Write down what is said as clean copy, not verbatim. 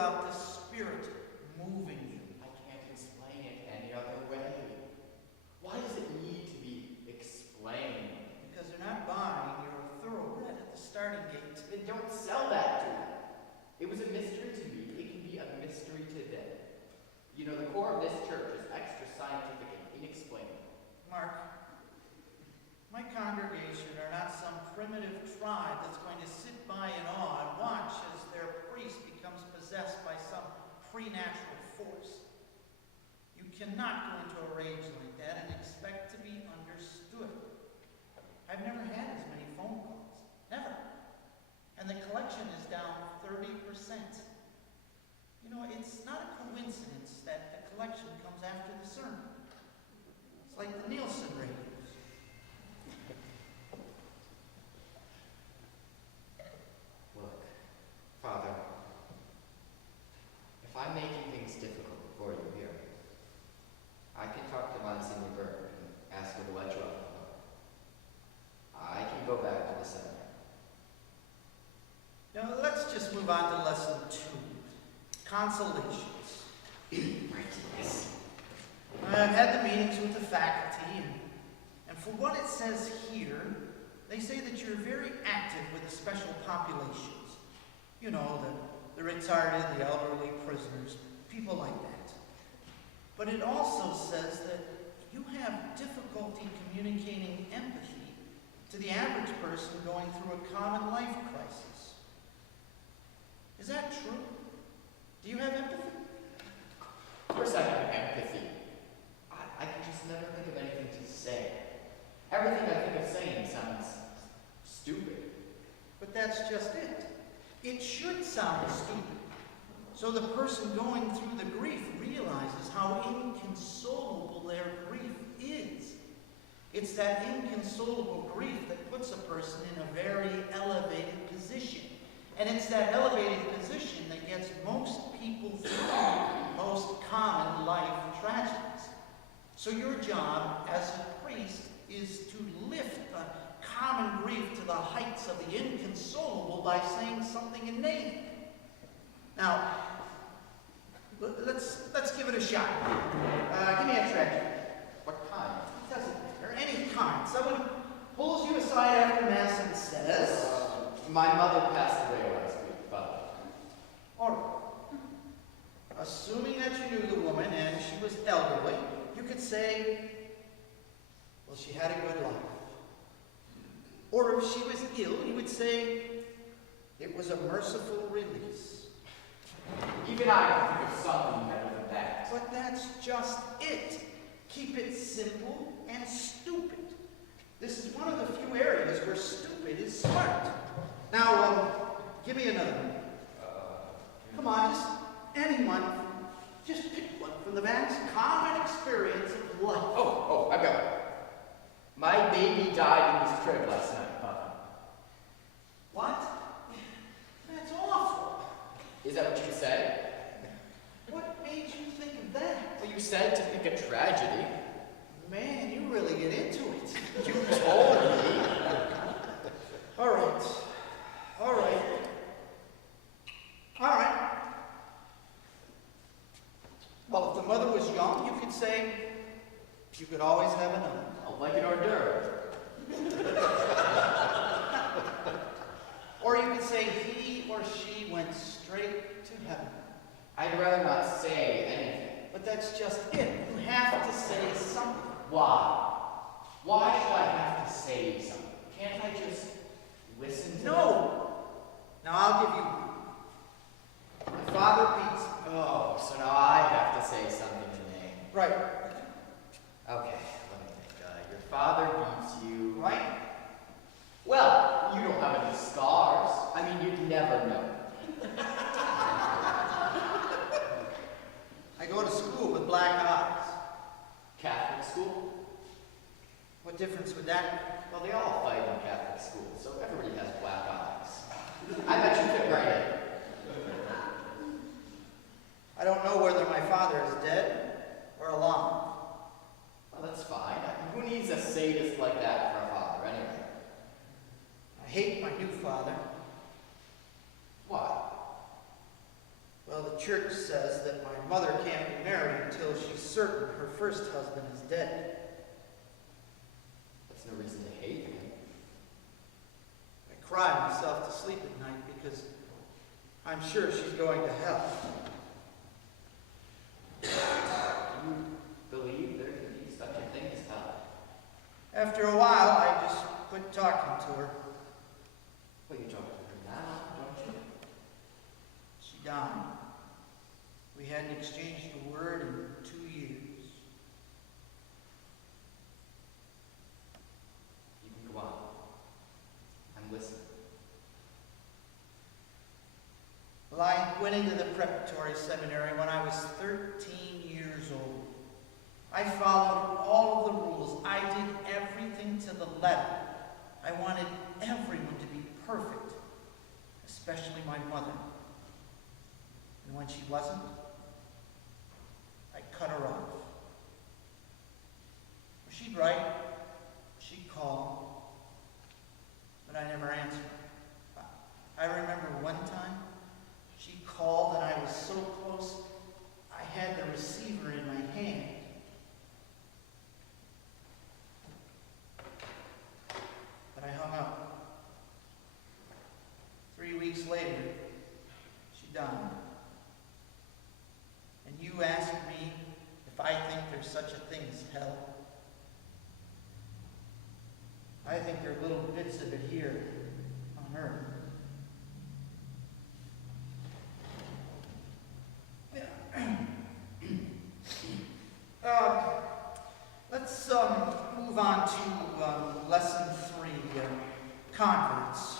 about the Spirit moving you. I can't explain it any other way. Why does it need to be explained? Because they're not buying your thoroughbred at the starting gate. Then don't sell that to them. It was a mystery to me. It can be a mystery to them. You know, the core of this church is extra scientific and inexplainable. Mark, my congregation are not some primitive tribe that's going to sit by in awe and watch as their priest becomes possessed by some preternatural force. You cannot go into a rage like that and expect to be understood. I've never had as many phone calls. Never. And the collection is down 30%. You know, it's not a coincidence that the collection comes after the sermon. It's like the Nielsen ratings. Look, Father, if I'm making things difficult for you here, I can talk to Monsignor Berg and ask her to let you up. I can go back to the seminary. Now, let's just move on to lesson 2. Consolations. Yes. I've had the meetings with the faculty, and for what it says here, they say that you're very active with the special populations. You know, the retarded, the elderly, prisoners, people like that. But it also says that you have difficulty communicating empathy to the average person going through a common life crisis. Is that true? Do you have empathy? Of course I have empathy. I can just never think of anything to say. Everything I think of saying sounds stupid. But that's just it. It should sound stupid. So the person going through the grief realizes how inconsolable their grief is. It's that inconsolable grief that puts a person in a very elevated position. And it's that elevated position that gets most people through most common life tragedies. So your job as a priest is to lift the common grief to the heights of the inconsolable by saying something inane. Now, let's give it a shot. Give me a tragedy. What kind? It doesn't matter. Any kind. Someone pulls you aside after Mass and says, My mother passed away last week, Father. all right. Assuming that you knew the woman and she was elderly, you could say, well, she had a good life. Or if she was ill, you would say, it was a merciful release. Even I can think of something better than that. But that's just it. Keep it simple and stupid. This is one of the few areas where stupid is smart. Now, give me another one. Come on, just anyone. Just pick one from the vast common experience of life. Oh, I've got it. My baby died in this crib last night, Father. What? That's awful. Is that what you said? What made you think of that? Well, you said to pick a tragedy. Man, you really get into it. You told me. All right. All right. All right. Well, if the mother was young, you could say, you could always have another. Oh, like an hors d'oeuvre. Or you could say he or she went straight to heaven. I'd rather not say anything. But that's just it. You have to say something. Why? Why should I have to say something? Can't I just listen to them? No. Now I'll give you one. My father beats me. Oh, so now I have to say something to name. Right. Okay, let me think. Your father beats you. Right? Well, you don't have any scars. I mean, you'd never know. I go to school with black eyes. Catholic school? What difference would that make? Well, they all fight in Catholic school, so everybody has black eyes. I bet you fit right in. I don't know whether my father is dead or alive. Well, that's fine. Who needs a sadist like that for a father, anyway? I hate my new father. Why? Well, Well, the church says that my mother can't be married until she's certain her first husband is dead. That's no reason to hate him. I cry myself to sleep at night because I'm sure she's going to hell. Do you believe there could be such a thing as hell? After a while, I just quit talking to her. Well, you talk to her now, don't you? She died. We hadn't exchanged a word in 2 years. You can go on. I'm listening. Well, I went into the preparatory seminary when I was 13 years old. I followed all of the rules. I did everything to the letter. I wanted everyone to be perfect, especially my mother. And when she wasn't, I cut her off. She'd write, she'd call, but I never answered. I remember one time she called and I was so close I had the receiver in my hand. But I hung up. 3 weeks later, she died. And you asked me if I think there's such a thing as hell. I think there are little bits of it here on earth. Let's move on to lesson 3, converts.